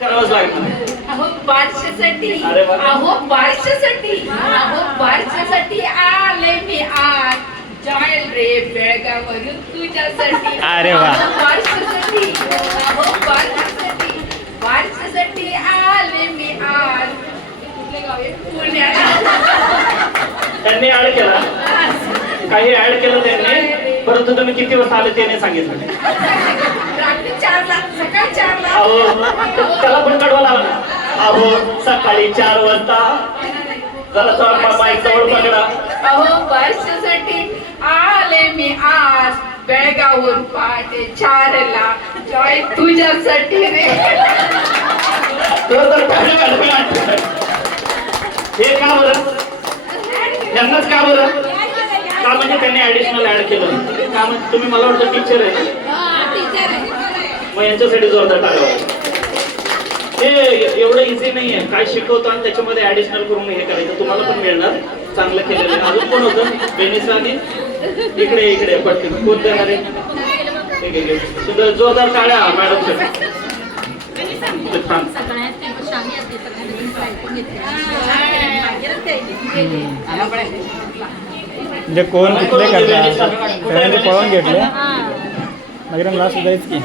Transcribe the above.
करावंच लागणार. अहो बारशासाठी, अरे वा. अहो बारशासाठी, अहो बारशासाठी आले मी आज. जाईल रे बेळगाववरून तुझ्यासाठी. अरे वा. अहो बारशासाठी, अहो बारशासाठी, बारशासाठी आले मी आज. कुठले गाव आहे? पुण्याला. त्यांनी ऍड केला, काही ऍड केलं त्यांनी, परंतु तुम्ही किती वाजता आले ते नाही सांगितलं. रात्री 4ला, सकाळी 4ला. अहो त्याला पण कडवा लावा ना. अहो सकाळी 4 वाजता. जरा थोडा माईक जवळ पकडा. अहो वर्षासाठी आले मी आज. बेळगावून पहाटे 4ला. जॉय तुझ्यासाठी रे. तर हे का बरं? यांनाच का बरं? का म्हणजे त्यांनी ऍडिशनल ऍड केलं का? म्हणजे तुम्ही मला वाटतं टीचर आहे, मग यांच्यासाठी जोरदार टाकावं. हे एवढं इझी नाही आहे. काय शिकवतो आणि त्याच्यामध्ये ऍडिशनल करून हे करायचं. तुम्हाला पण मिळणार चांगलं केलेलं आहे. अजून कोण होतं? बेनिसानी इकडे इकडे पटकन कोण देणार आहे? ठीक आहे, सुंदर जोरदार टाळ्या मॅडमच्या. म्हणजे कोण कुठले करतात, पळून घेतले. नगरम लास्ट जायच की